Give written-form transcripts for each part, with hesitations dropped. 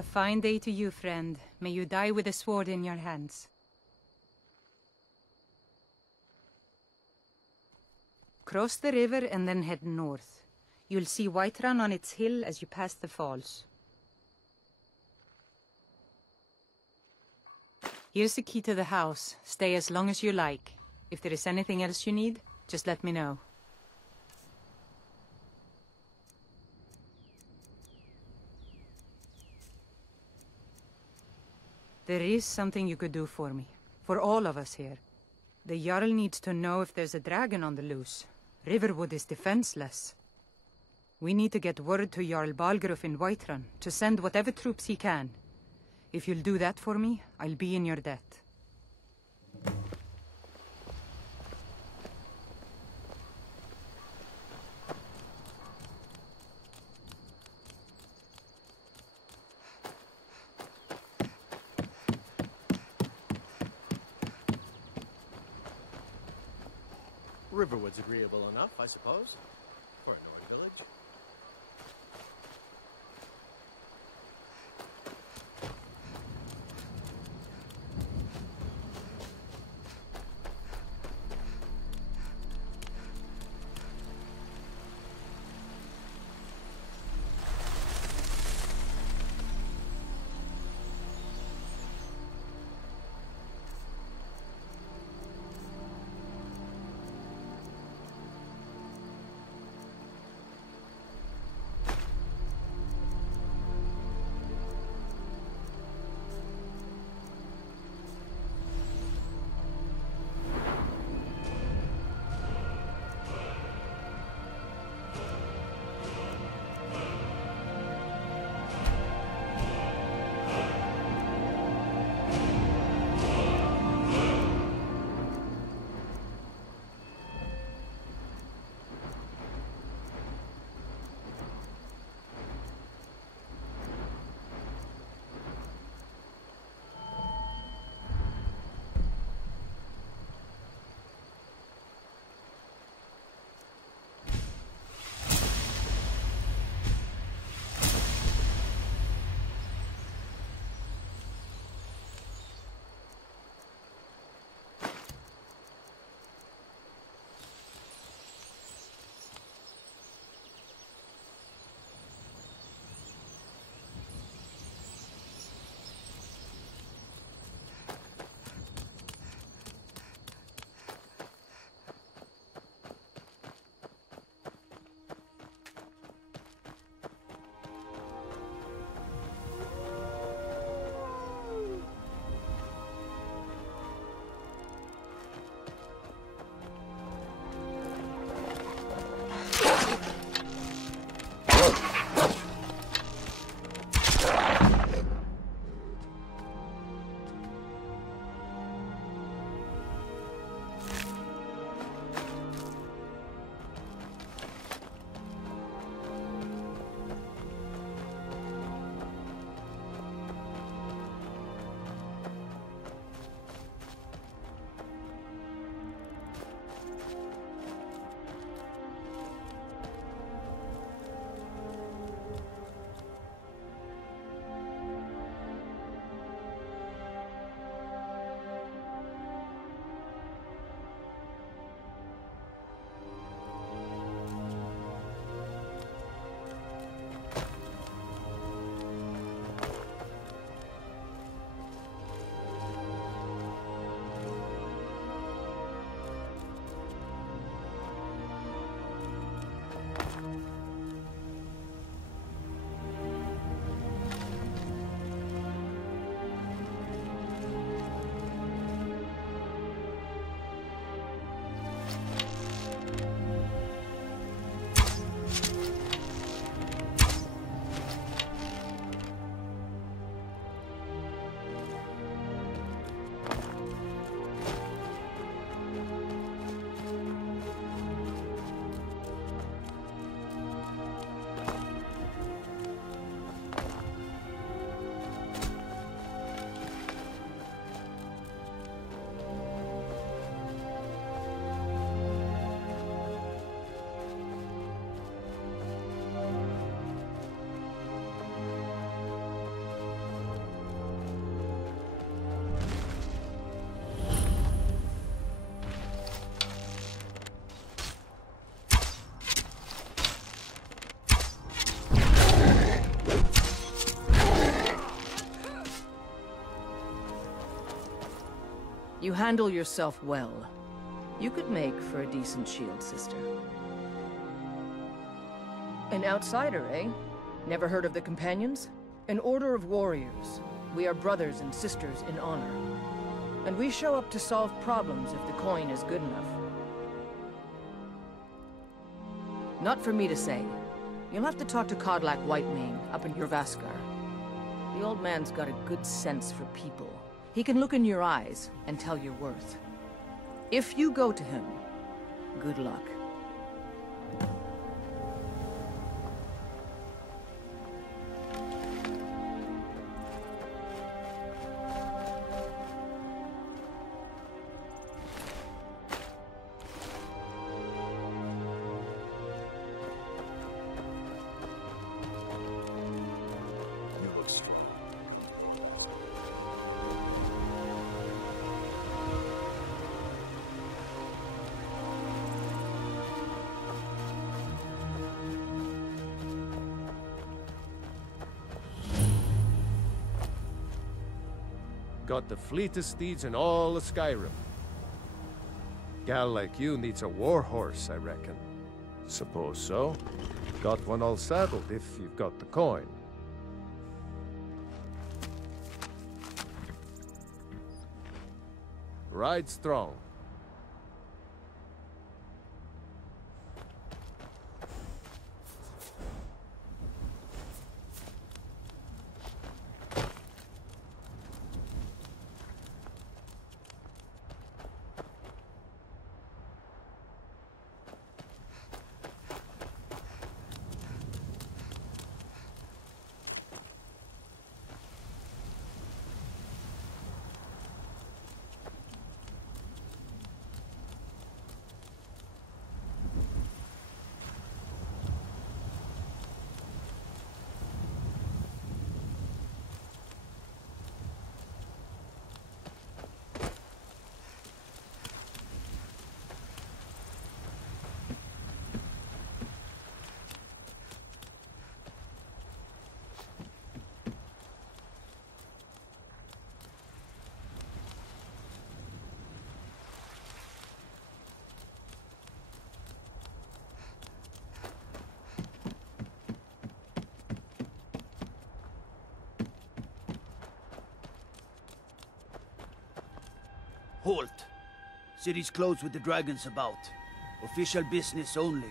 A fine day to you, friend. May you die with a sword in your hands. Cross the river and then head north. You'll see Whiterun on its hill as you pass the falls. Here's the key to the house. Stay as long as you like. If there is anything else you need, just let me know. There is something you could do for me. For all of us here. The Jarl needs to know if there's a dragon on the loose. Riverwood is defenseless. We need to get word to Jarl Balgruuf in Whiterun to send whatever troops he can. If you'll do that for me, I'll be in your debt. Riverwood's agreeable enough, I suppose, for a Nord village. You handle yourself well. You could make for a decent shield sister. An outsider, eh? Never heard of the Companions? An order of warriors. We are brothers and sisters in honor. And we show up to solve problems if the coin is good enough. Not for me to say. You'll have to talk to Kodlak Whitemane up in Hrothgar. The old man's got a good sense for people. He can look in your eyes and tell your worth. If you go to him, good luck. Got the fleetest steeds in all of Skyrim. Gal like you needs a war horse, I reckon. Suppose so. Got one all saddled if you've got the coin. Ride strong. Halt! City's closed with the dragons about. Official business only.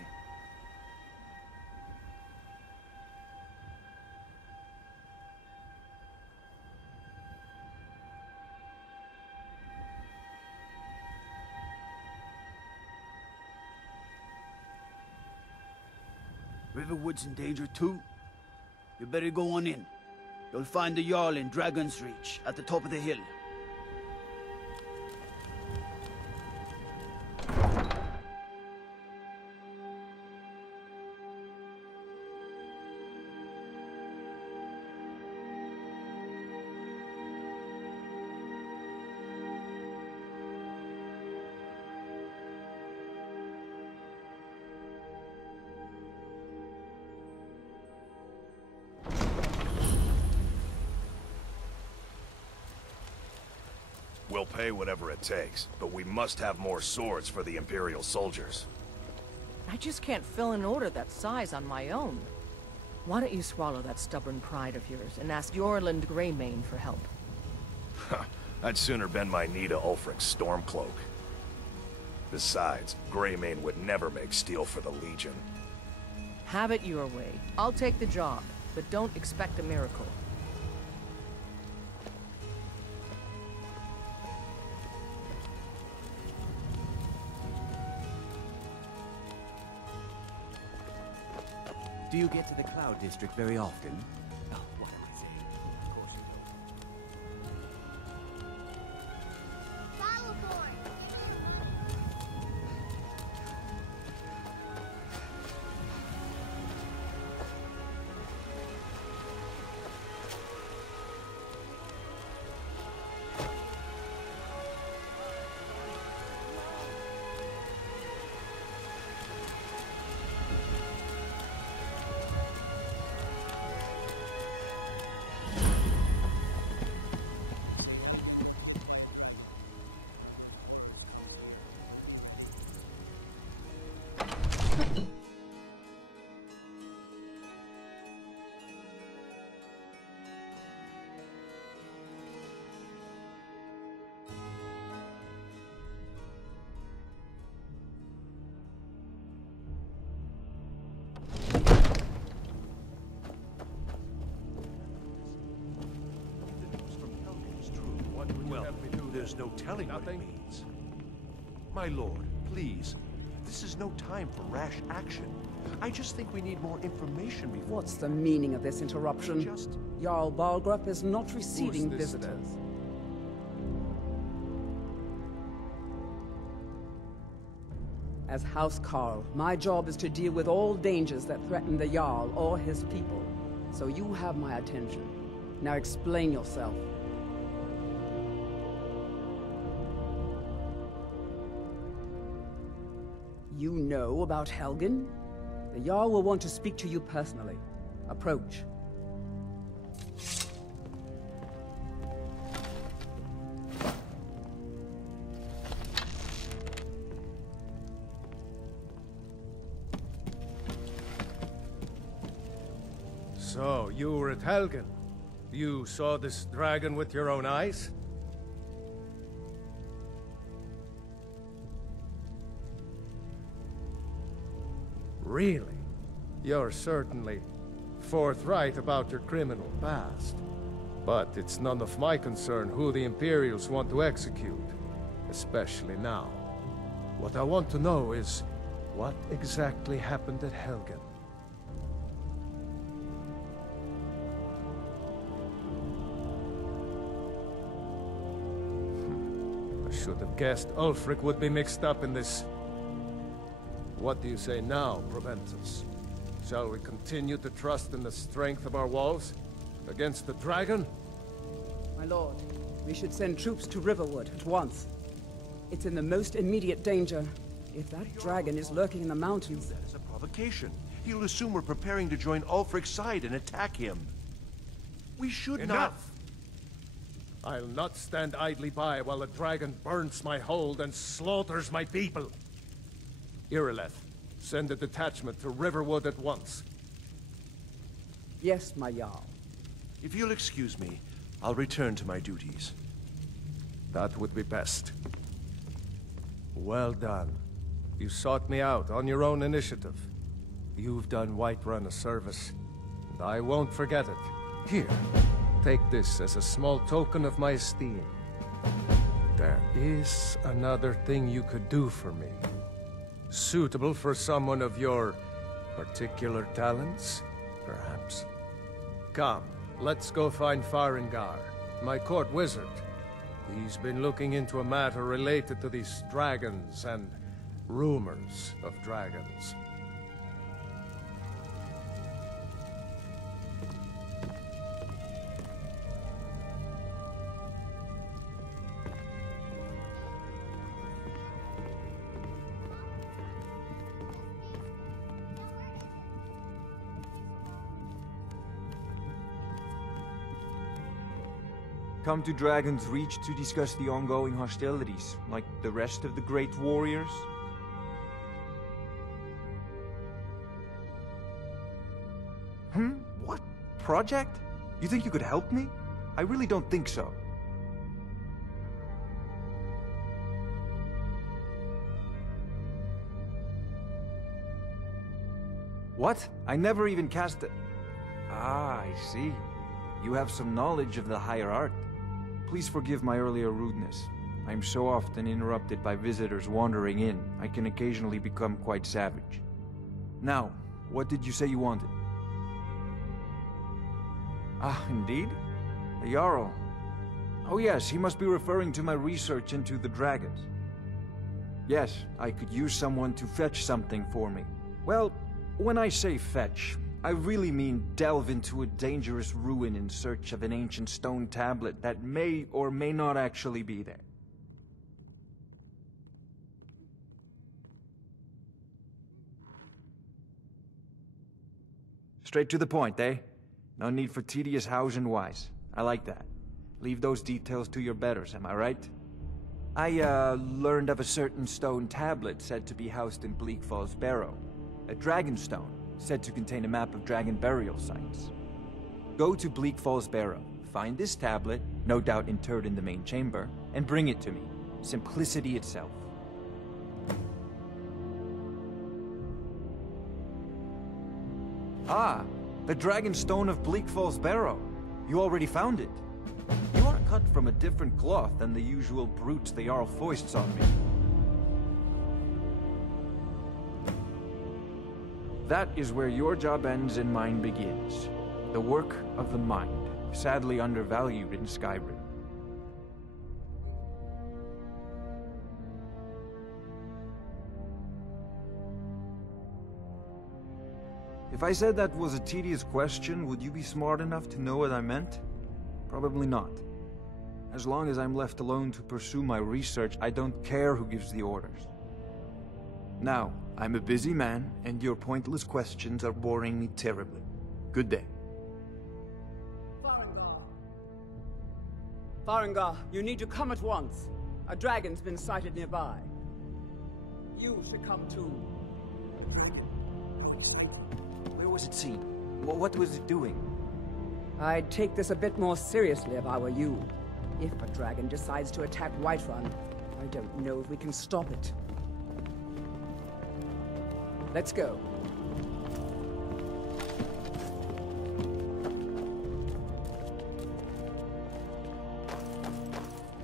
Riverwood's in danger too? You better go on in. You'll find the Jarl in Dragon's Reach, at the top of the hill. We'll pay whatever it takes, but we must have more swords for the Imperial soldiers. I just can't fill an order that size on my own. Why don't you swallow that stubborn pride of yours and ask Jorland Greymane for help? I'd sooner bend my knee to Ulfric Stormcloak. Besides, Greymane would never make steel for the Legion. Have it your way. I'll take the job, but don't expect a miracle. Do you get to the Cloud District very often? Oh, what am I saying? Of course you do. There's no telling Nothing? what it means. My lord, please. This is no time for rash action. I just think we need more information before... What's the meaning of this interruption? Just... Jarl Balgruuf is not receiving this visitors. As House Karl, my job is to deal with all dangers that threaten the Jarl or his people. So you have my attention. Now explain yourself. You know about Helgen? The Jarl will want to speak to you personally. Approach. So, you were at Helgen. You saw this dragon with your own eyes? Really? You're certainly forthright about your criminal past. But it's none of my concern who the Imperials want to execute, especially now. What I want to know is, what exactly happened at Helgen? I should have guessed Ulfric would be mixed up in this. What do you say now, Proventus? Shall we continue to trust in the strength of our walls against the dragon? My lord, we should send troops to Riverwood at once. It's in the most immediate danger. If that dragon is lurking in the mountains... That is a provocation. He'll assume we're preparing to join Ulfric's side and attack him. We should Enough! I'll not stand idly by while the dragon burns my hold and slaughters my people. Irileth, send a detachment to Riverwood at once. Yes, my Jarl. If you'll excuse me, I'll return to my duties. That would be best. Well done. You sought me out on your own initiative. You've done Whiterun a service, and I won't forget it. Here, take this as a small token of my esteem. There is another thing you could do for me. Suitable for someone of your particular talents, perhaps. Come, let's go find Farengar, my court wizard. He's been looking into a matter related to these dragons and rumors of dragons. Come to Dragon's Reach to discuss the ongoing hostilities, like the rest of the great warriors? What? Project? You think you could help me? I really don't think so. What? I never even cast a... Ah, I see. You have some knowledge of the higher art. Please forgive my earlier rudeness. I am so often interrupted by visitors wandering in, I can occasionally become quite savage. Now, what did you say you wanted? Ah, indeed? The Jarl. Oh yes, he must be referring to my research into the dragons. Yes, I could use someone to fetch something for me. Well, when I say fetch, I really mean delve into a dangerous ruin in search of an ancient stone tablet that may or may not actually be there. Straight to the point, eh? No need for tedious hows and whys. I like that. Leave those details to your betters, am I right? I, learned of a certain stone tablet said to be housed in Bleak Falls Barrow. A dragonstone, said to contain a map of dragon burial sites. Go to Bleak Falls Barrow, find this tablet, no doubt interred in the main chamber, and bring it to me. Simplicity itself. Ah, the Dragonstone of Bleak Falls Barrow. You already found it. You are a cut from a different cloth than the usual brutes the Jarl foists on me. That is where your job ends and mine begins. The work of the mind, sadly undervalued in Skyrim. If I said that was a tedious question, would you be smart enough to know what I meant? Probably not. As long as I'm left alone to pursue my research, I don't care who gives the orders. Now, I'm a busy man, and your pointless questions are boring me terribly. Good day. Farengar, you need to come at once. A dragon's been sighted nearby. You should come too. A dragon? Where was it seen? What was it doing? I'd take this a bit more seriously if I were you. If a dragon decides to attack Whiterun, I don't know if we can stop it. Let's go.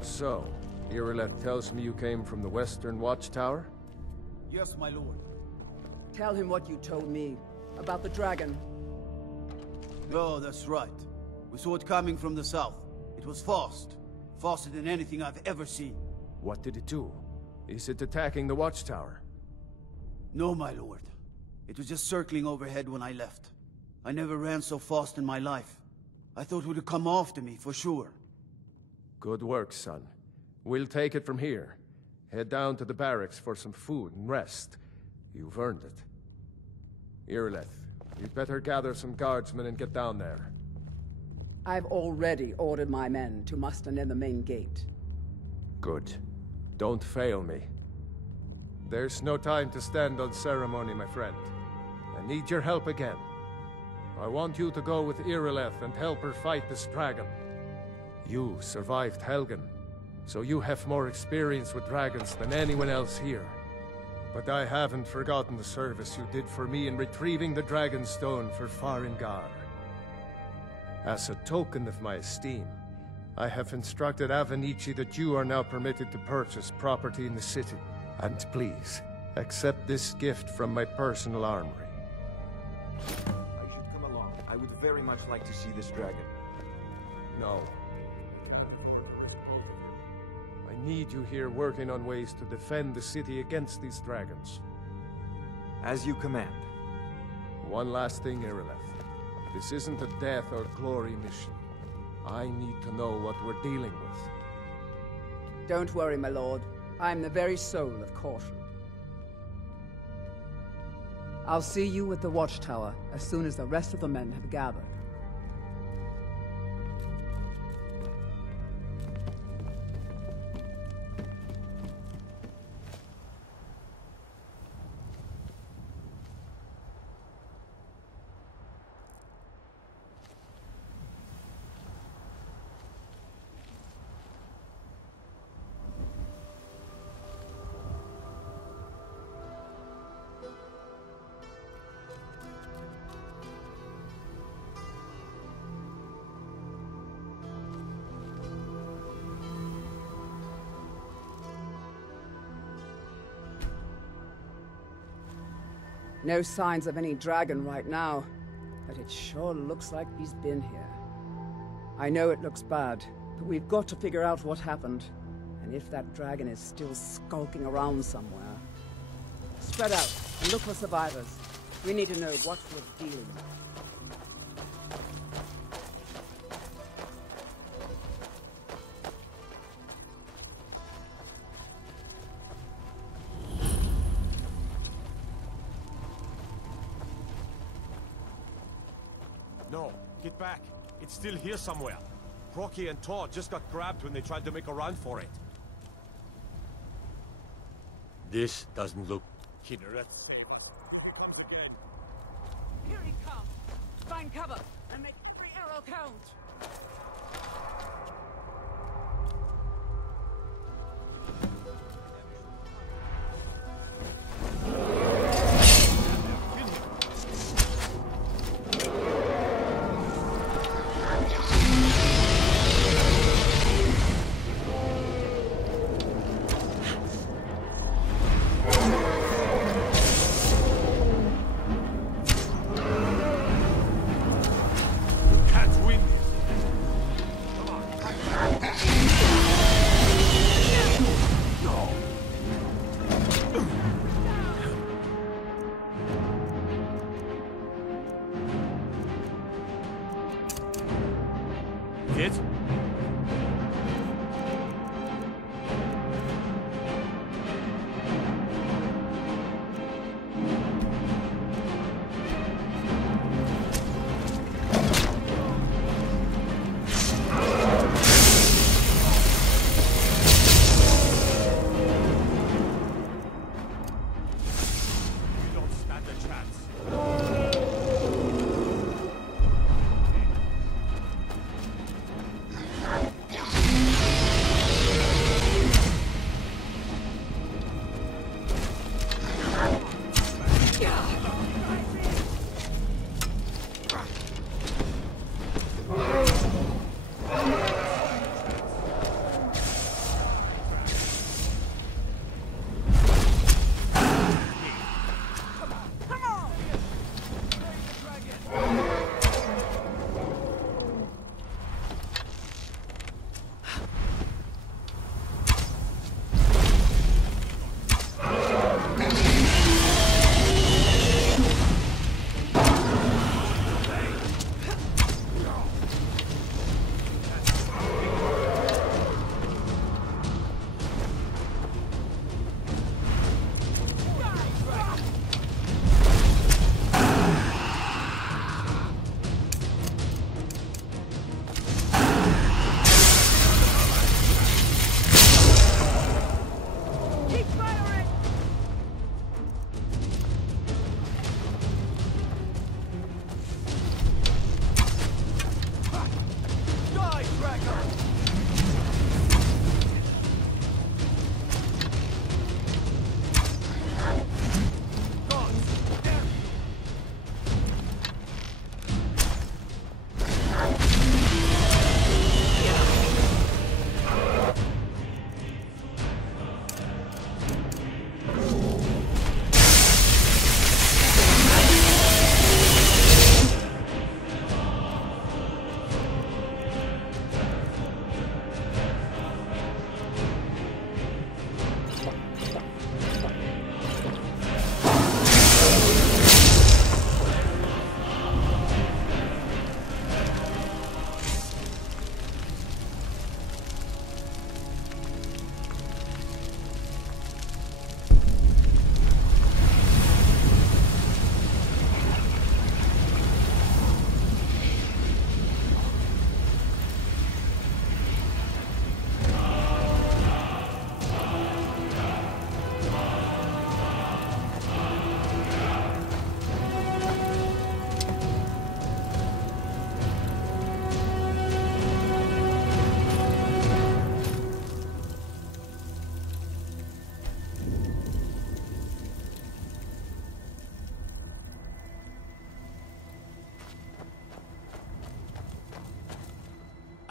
So, Irileth tells me you came from the Western Watchtower? Yes, my lord. Tell him what you told me about the dragon. Oh, that's right. We saw it coming from the south. It was fast. Faster than anything I've ever seen. What did it do? Is it attacking the Watchtower? No, my lord. It was just circling overhead when I left. I never ran so fast in my life. I thought it would come after me, for sure. Good work, son. We'll take it from here. Head down to the barracks for some food and rest. You've earned it. Irileth, you'd better gather some guardsmen and get down there. I've already ordered my men to muster near the main gate. Good. Don't fail me. There's no time to stand on ceremony, my friend. I need your help again. I want you to go with Irileth and help her fight this dragon. You survived Helgen, so you have more experience with dragons than anyone else here. But I haven't forgotten the service you did for me in retrieving the Dragonstone for Farengar. As a token of my esteem, I have instructed Avenici that you are now permitted to purchase property in the city. And please, accept this gift from my personal armory. I should come along. I would very much like to see this dragon. No. I need you here working on ways to defend the city against these dragons. As you command. One last thing, Irileth. This isn't a death or glory mission. I need to know what we're dealing with. Don't worry, my lord. I'm the very soul of caution. I'll see you at the watchtower as soon as the rest of the men have gathered. No signs of any dragon right now, but it sure looks like he's been here. I know it looks bad, but we've got to figure out what happened, and if that dragon is still skulking around somewhere. Spread out and look for survivors. We need to know what we're dealing with. No, get back. It's still here somewhere. Rocky and Todd just got grabbed when they tried to make a run for it. This doesn't look... Kinneret, save us. Comes again. Here he comes! Find cover and make every arrow count!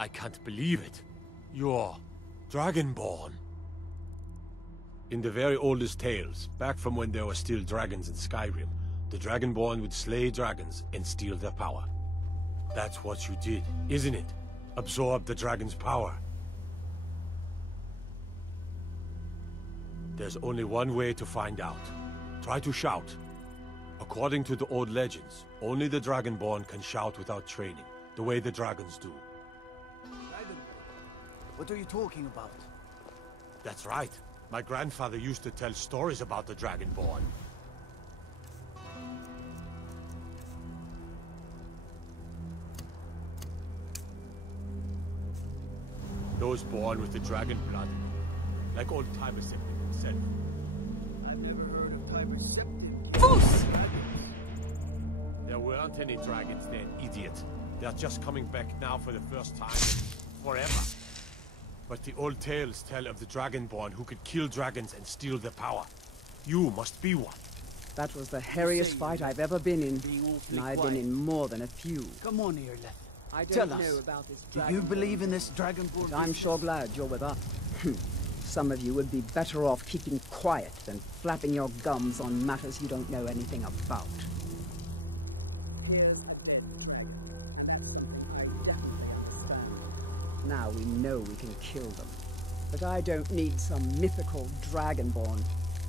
I can't believe it. You're Dragonborn. In the very oldest tales, back from when there were still dragons in Skyrim, the Dragonborn would slay dragons and steal their power. That's what you did, isn't it? Absorb the dragon's power. There's only one way to find out. Try to shout. According to the old legends, only the Dragonborn can shout without training, the way the dragons do. Dragonborn? What are you talking about? That's right. My grandfather used to tell stories about the Dragonborn. Those born with the dragon blood. Like old Timer Septic himself. I've never heard of Timer Septic. Foos! There weren't any dragons then, idiot. They're just coming back now for the first time in forever. But the old tales tell of the Dragonborn who could kill dragons and steal their power. You must be one. That was the hairiest fight I've ever been in, and I've been in more than a few. Come on here, Leth. I Tell don't us, know about this do dragon. you believe in this Dragonborn? I'm sure glad you're with us. Some of you would be better off keeping quiet than flapping your gums on matters you don't know anything about. I definitely understand. Now we know we can kill them. But I don't need some mythical Dragonborn.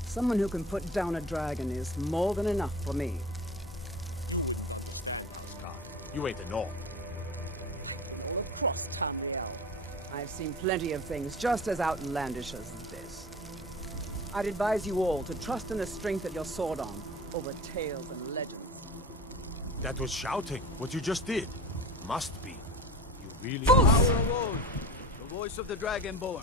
Someone who can put down a dragon is more than enough for me. You ain't a norm. Across Tamriel. I've seen plenty of things just as outlandish as this. I'd advise you all to trust in the strength of your sword arm over tales and legends. That was shouting, what you just did. Must be. You really... Power of old, the voice of the Dragonborn.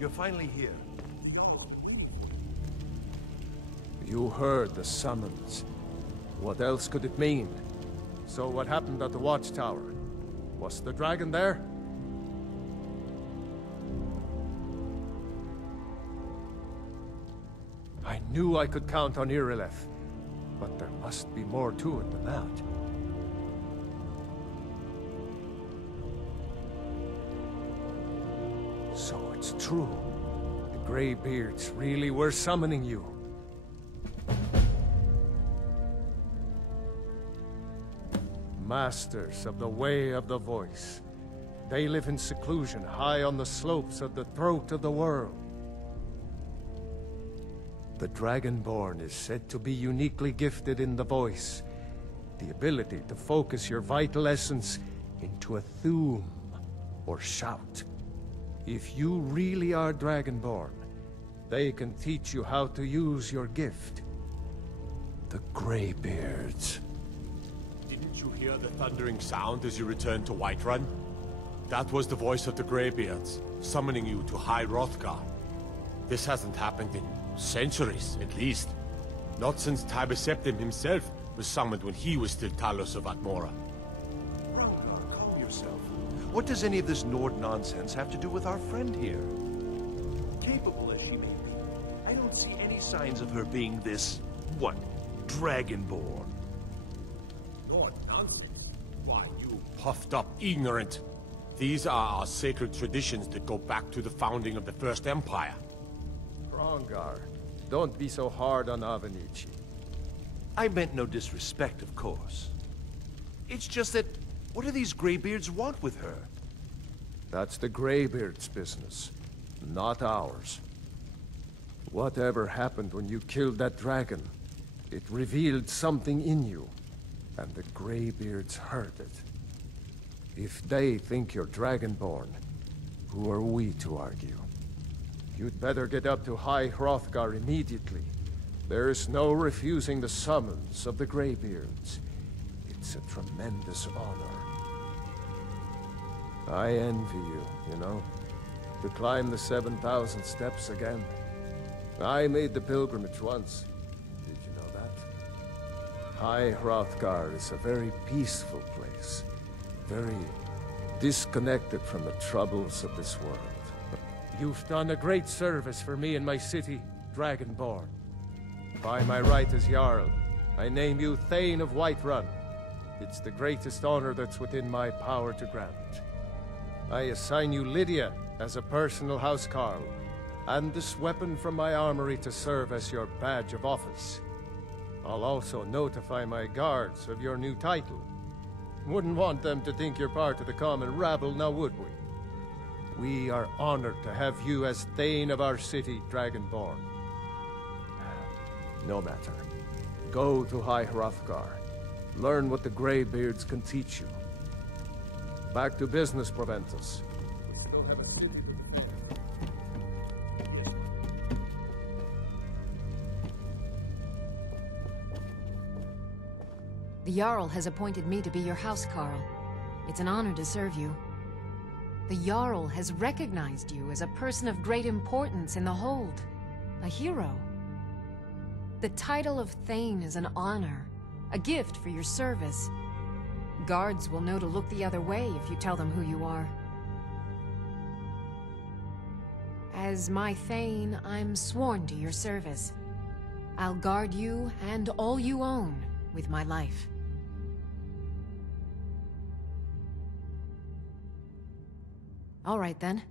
You're finally here. You heard the summons. What else could it mean? So what happened at the watchtower? Was the dragon there? I knew I could count on Irileth, but there must be more to it than that. So it's true. The Greybeards really were summoning you. Masters of the Way of the Voice. They live in seclusion high on the slopes of the throat of the world. The Dragonborn is said to be uniquely gifted in the voice, the ability to focus your vital essence into a thume or shout. If you really are Dragonborn, They can teach you how to use your gift. The Greybeards. Didn't you hear the thundering sound as you returned to Whiterun? That was the voice of the Greybeards, summoning you to High Hrothgar. This hasn't happened in centuries, at least. Not since Tiber Septim himself was summoned when he was still Talos of Atmora. Hrothgar, calm yourself. What does any of this Nord nonsense have to do with our friend here? Capable as she may be, I don't see any signs of her being this, what, Dragonborn. Lord, nonsense. Why, you puffed up ignorant. These are our sacred traditions that go back to the founding of the First Empire. Hrothgar, don't be so hard on Avenici. I meant no disrespect, of course. It's just that, what do these Greybeards want with her? That's the Greybeards' business, not ours. Whatever happened when you killed that dragon, it revealed something in you, and the Greybeards heard it. If they think you're Dragonborn, who are we to argue? You'd better get up to High Hrothgar immediately. There's no refusing the summons of the Greybeards. It's a tremendous honor. I envy you, you know, to climb the 7,000 steps again. I made the pilgrimage once. Did you know that? High Hrothgar is a very peaceful place. Very disconnected from the troubles of this world. You've done a great service for me and my city, Dragonborn. By my right as Jarl, I name you Thane of Whiterun. It's the greatest honor that's within my power to grant. I assign you Lydia as a personal housecarl, and this weapon from my armory to serve as your badge of office. I'll also notify my guards of your new title. Wouldn't want them to think you're part of the common rabble, now would we? We are honored to have you as Thane of our city, Dragonborn. No matter. Go to High Hrothgar. Learn what the Greybeards can teach you. Back to business, Proventus. We still have a city. The Jarl has appointed me to be your housecarl. It's an honor to serve you. The Jarl has recognized you as a person of great importance in the Hold. A hero. The title of Thane is an honor. A gift for your service. Guards will know to look the other way if you tell them who you are. As my Thane, I'm sworn to your service. I'll guard you and all you own with my life. All right then.